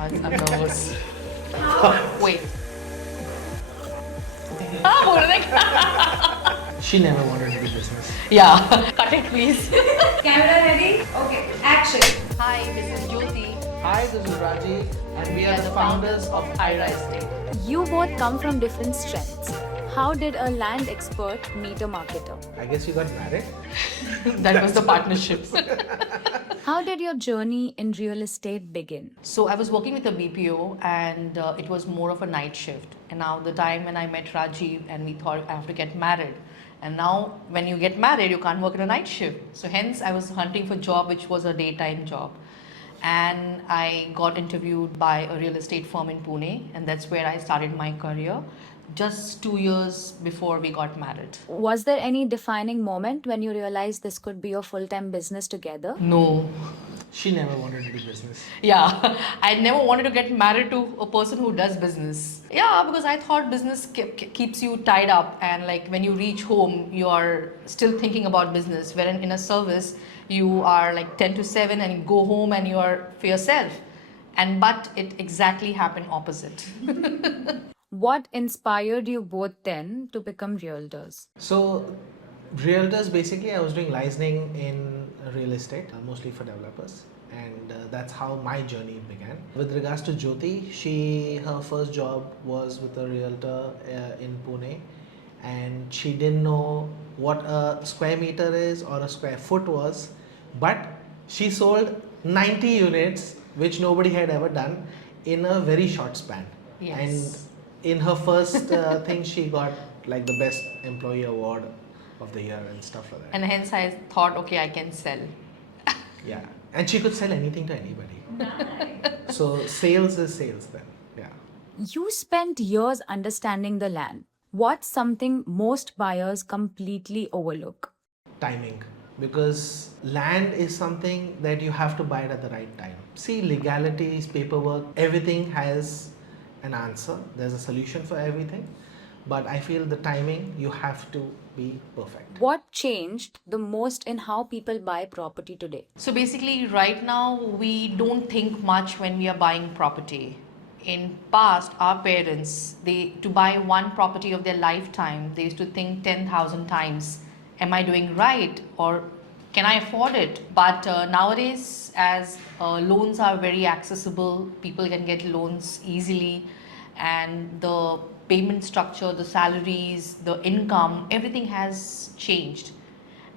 I'm nervous. Wait. What are they? She never wanted to do business. Yeah. Cut it, please. Camera ready? Okay, action. Hi, this is Jyoti. Hi, this is Rajiv, and we are the founders of IRA Estate. You both come from different strengths. How did a land expert meet a marketer? I guess you got married. That was the partnership. How did your journey in real estate begin? So I was working with a BPO and it was more of a night shift. And now the time when I met Rajiv and we thought I have to get married. And now when you get married, you can't work in a night shift. So hence I was hunting for a job which was a daytime job. And I got interviewed by a real estate firm in Pune, and that's where I started my career just 2 years before we got married. Was there any defining moment when you realized this could be your full-time business together? No. She never wanted to do business. Yeah, I never wanted to get married to a person who does business. Yeah, because I thought business keeps you tied up, and like when you reach home, you are still thinking about business. Wherein in a service, you are like 10 to 7 and you go home and you are for yourself. But it exactly happened opposite. What inspired you both then to become realtors? So, realtors basically, I was doing licensing in real estate, mostly for developers, and that's how my journey began. With regards to Jyoti, her first job was with a realtor in Pune, and she didn't know what a square meter is or a square foot was, but she sold 90 units, which nobody had ever done, in a very short span. Yes. And in her first thing, she got like the best employee award of the year and stuff like that. And hence I thought, okay, I can sell. Yeah, and she could sell anything to anybody. So sales is sales then. Yeah. You spent years understanding the land. What's something most buyers completely overlook? Timing, because land is something that you have to buy it at the right time. See, legalities, paperwork, everything has an answer. There's a solution for everything, but I feel the timing, you have to be perfect. What changed the most in how people buy property today? So basically, right now we don't think much when we are buying property. In past, our parents, to buy one property of their lifetime, they used to think 10,000 times, am I doing right or can I afford it? But nowadays, as loans are very accessible, people can get loans easily, and the payment structure, the salaries, the income, everything has changed.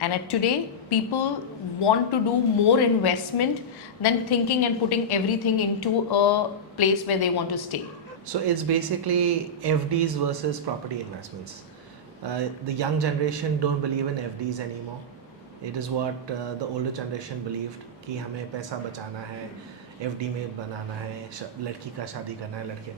And today, people want to do more investment than thinking and putting everything into a place where they want to stay. So it's basically FDs versus property investments. The young generation don't believe in FDs anymore. It is what the older generation believed कि हमें पैसा बचाना है, FD में बनाना है, लड़की का शादी करना है लड़के.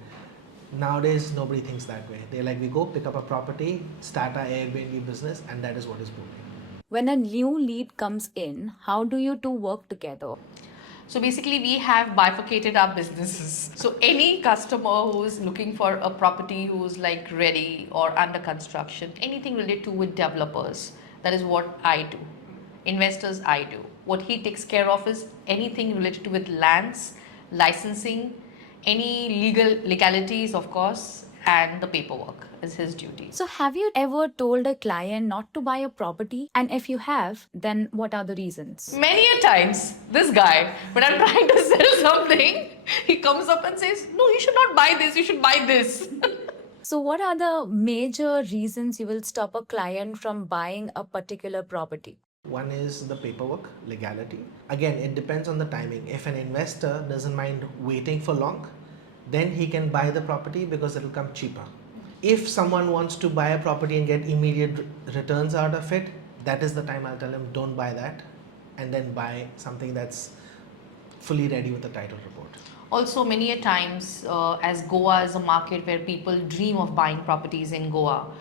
Nowadays, nobody thinks that way. They're like, we go pick up a property, start our Airbnb business, and that is what is booming. When a new lead comes in, how do you two work together? So basically, we have bifurcated our businesses. So any customer who's looking for a property who's like ready or under construction, anything related to with developers, that is what I do. Investors, I do. What he takes care of is anything related to with lands, licensing, any legalities, of course, and the paperwork is his duty. So, have you ever told a client not to buy a property? And if you have, then what are the reasons? Many a times, this guy, when I'm trying to sell something, he comes up and says, no, you should not buy this, you should buy this. So, what are the major reasons you will stop a client from buying a particular property? One is the paperwork, legality. Again, it depends on the timing. If an investor doesn't mind waiting for long, then he can buy the property because it will come cheaper. If someone wants to buy a property and get immediate returns out of it, that is the time I'll tell him don't buy that, and then buy something that's fully ready with the title report. Also, many a times, as Goa is a market where people dream of buying properties in Goa,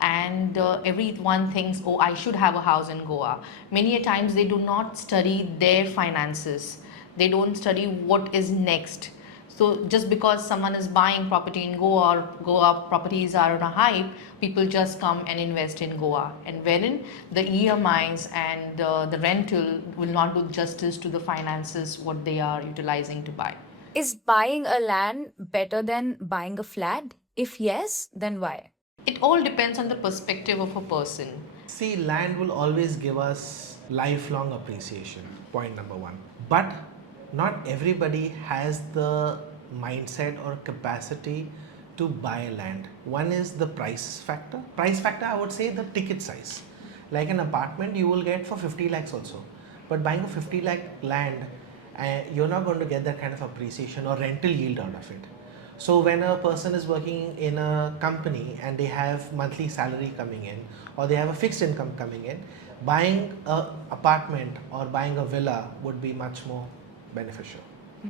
and everyone thinks, oh, I should have a house in Goa. Many a times they do not study their finances. They don't study what is next. So just because someone is buying property in Goa or Goa properties are on a hype, people just come and invest in Goa. And wherein the EMIs and the rental will not do justice to the finances what they are utilizing to buy. Is buying a land better than buying a flat? If yes, then why? It all depends on the perspective of a person. See, land will always give us lifelong appreciation, point number one. But not everybody has the mindset or capacity to buy land. One is the price factor. Price factor, I would say the ticket size. Like an apartment, you will get for 50 lakhs also. But buying a 50 lakh land, you're not going to get that kind of appreciation or rental yield out of it. So when a person is working in a company and they have monthly salary coming in or they have a fixed income coming in, buying a apartment or buying a villa would be much more beneficial.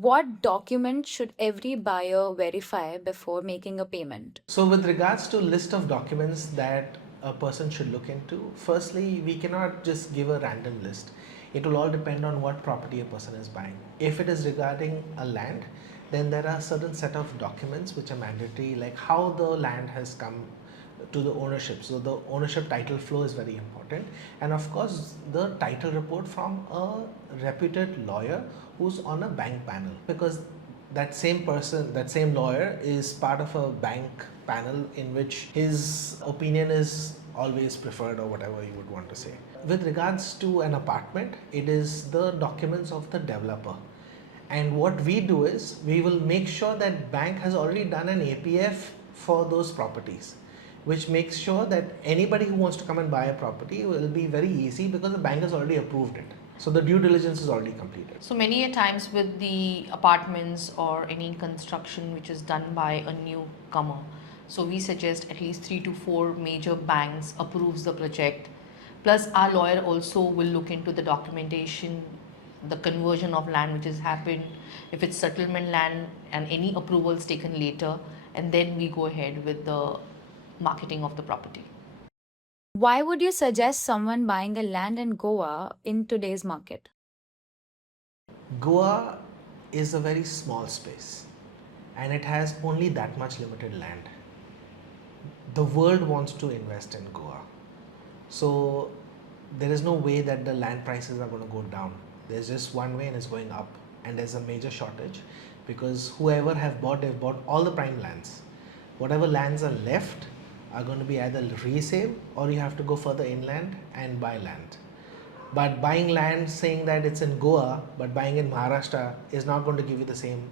What document should every buyer verify before making a payment? So with regards to list of documents that a person should look into, firstly, we cannot just give a random list. It will all depend on what property a person is buying. If it is regarding a land, then there are certain set of documents which are mandatory, like how the land has come to the ownership. So the ownership title flow is very important, and of course the title report from a reputed lawyer who's on a bank panel, because that same person, that same lawyer is part of a bank panel in which his opinion is always preferred, or whatever you would want to say. With regards to an apartment, it is the documents of the developer. And what we do is we will make sure that bank has already done an APF for those properties, which makes sure that anybody who wants to come and buy a property will be very easy because the bank has already approved it. So the due diligence is already completed. So many a times with the apartments or any construction which is done by a newcomer, so we suggest at least 3 to 4 major banks approves the project. Plus our lawyer also will look into the documentation, the conversion of land which has happened, if it's settlement land and any approvals taken later, and then we go ahead with the marketing of the property. Why would you suggest someone buying a land in Goa in today's market? Goa is a very small space and it has only that much limited land. The world wants to invest in Goa. So there is no way that the land prices are going to go down. There's just one way, and it's going up. And there's a major shortage because whoever have bought, they've bought all the prime lands. Whatever lands are left are going to be either resale or you have to go further inland and buy land. But buying land saying that it's in Goa but buying in Maharashtra is not going to give you the same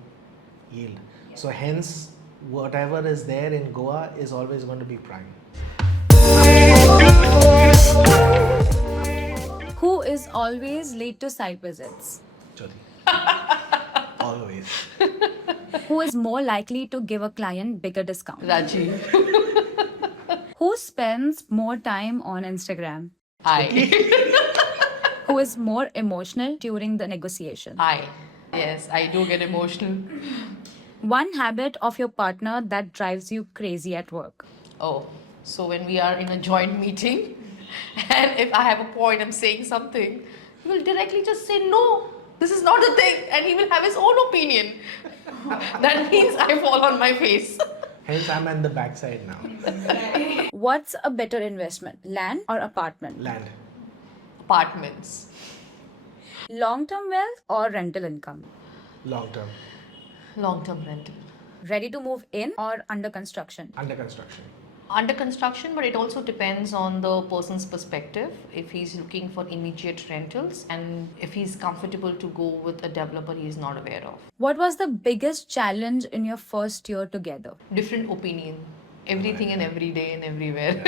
yield. So hence whatever is there in Goa is always going to be prime. Who is always late to site visits? Jyoti. Always. Who is more likely to give a client bigger discount? Rajiv. Who spends more time on Instagram? I. Who is more emotional during the negotiation? I. Yes, I do get emotional. One habit of your partner that drives you crazy at work. Oh, so when we are in a joint meeting and if I have a point, I'm saying something, he will directly just say, no, this is not the thing, and he will have his own opinion. That means I fall on my face. Hence I'm on the backside now. What's a better investment, land or apartment? Land. Apartments. Long-term wealth or rental income? Long term. Long-term rental. Ready to move in or under construction? Under construction. Under construction, but it also depends on the person's perspective. If he's looking for immediate rentals and if he's comfortable to go with a developer he is not aware of. What was the biggest challenge in your first year together? Different opinion. Everything and every day and everywhere.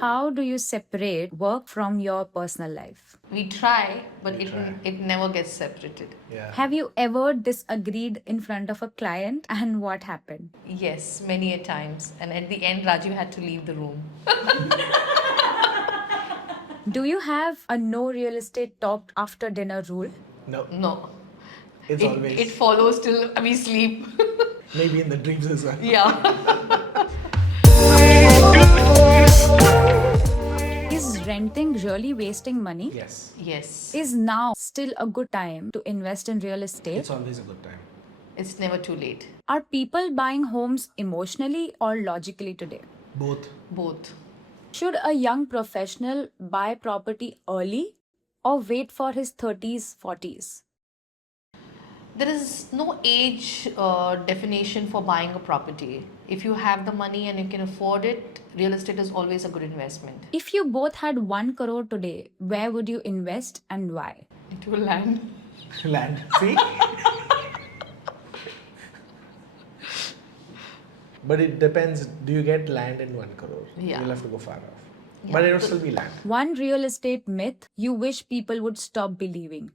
How do you separate work from your personal life? We try, but We try. it never gets separated. Yeah. Have you ever disagreed in front of a client and what happened? Yes, many a times. And at the end, Rajiv had to leave the room. Do you have a no real estate talk after dinner rule? No. No. It's always. It follows till we sleep. Maybe in the dreams as well. Yeah. Is renting really wasting money? Yes. Yes. Is now still a good time to invest in real estate? It's always a good time. It's never too late. Are people buying homes emotionally or logically today? Both. Both. Should a young professional buy property early or wait for his 30s, 40s? There is no age definition for buying a property. If you have the money and you can afford it, real estate is always a good investment. If you both had 1 crore today, where would you invest and why? Into a land. Land. See? But it depends. Do you get land in 1 crore? Yeah. You'll have to go far off. Yeah. But it will still be land. One real estate myth you wish people would stop believing.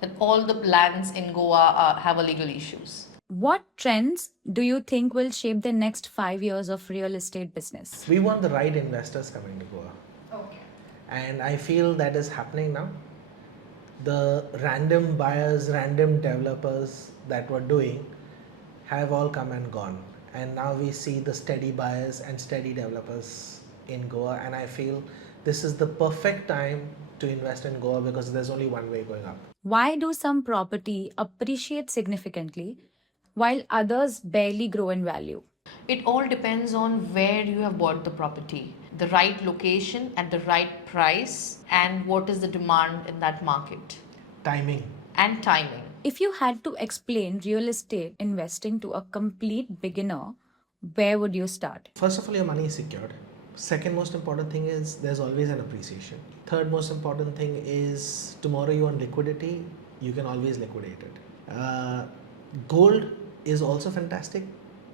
That all the lands in Goa have legal issues. What trends do you think will shape the next 5 years of real estate business? We want the right investors coming to Goa. Okay. And I feel that is happening now. The random buyers, random developers that were doing have all come and gone. And now we see the steady buyers and steady developers in Goa. And I feel this is the perfect time to invest in Goa because there's only one way going up. Why do some property appreciate significantly while others barely grow in value? It all depends on where you have bought the property, the right location at the right price, and what is the demand in that market, Timing. and timing. If you had to explain real estate investing to a complete beginner, where would you start? First of all, your money is secured. Second most important thing is there's always an appreciation. Third most important thing is tomorrow you want liquidity, you can always liquidate it. Gold is also fantastic,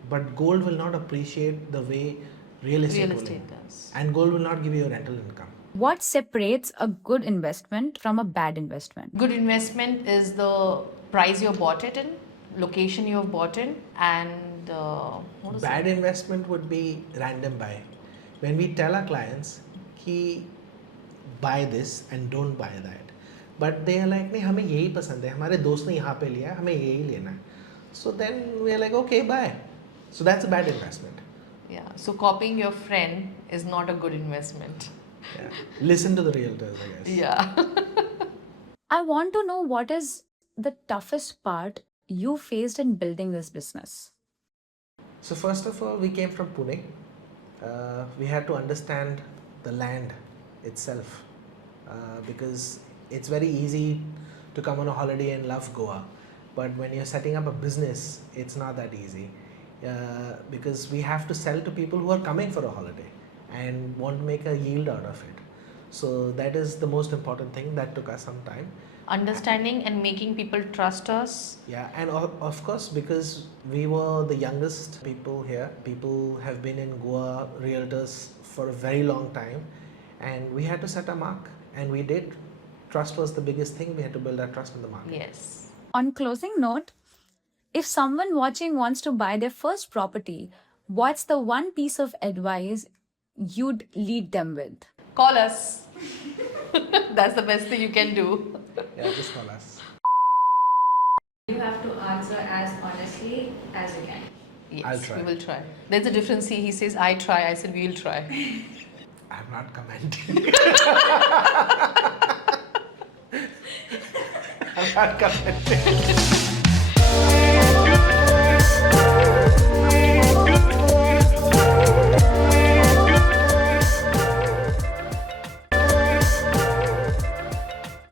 but gold will not appreciate the way real estate Real will. estate does. And gold will not give you a rental income. What separates a good investment from a bad investment? Good investment is the price you bought it in, location you have bought in, and what is Bad it? investment would be random buy. When we tell our clients कि buy this and don't buy that, but they are like नहीं हमें यही पसंद है, हमारे दोस्त ने यहाँ पे लिया है, हमें यही लेना है. So then we are like okay buy. So that's a bad investment. Yeah. So copying your friend is not a good investment. Yeah. Listen to the realtors, I guess. Yeah. I want to know what is the toughest part you faced in building this business. So first of all, we came from Pune. We had to understand the land itself because it's very easy to come on a holiday and love Goa. But when you're setting up a business, it's not that easy because we have to sell to people who are coming for a holiday and want to make a yield out of it. So that is the most important thing that took us some time. Understanding and making people trust us. Yeah, and of course, because we were the youngest people here, people have been in Goa realtors for a very long time, and we had to set a mark, and we did. Trust was the biggest thing. We had to build our trust in the market. Yes. On closing note, if someone watching wants to buy their first property, what's the one piece of advice you'd lead them with? Call us. That's the best thing you can do. Yeah, just call us. You have to answer as honestly as you can. Yes, I'll try. we will try. There's a difference. He says, I try. I said, we'll try. I'm not commenting. I'm not commenting.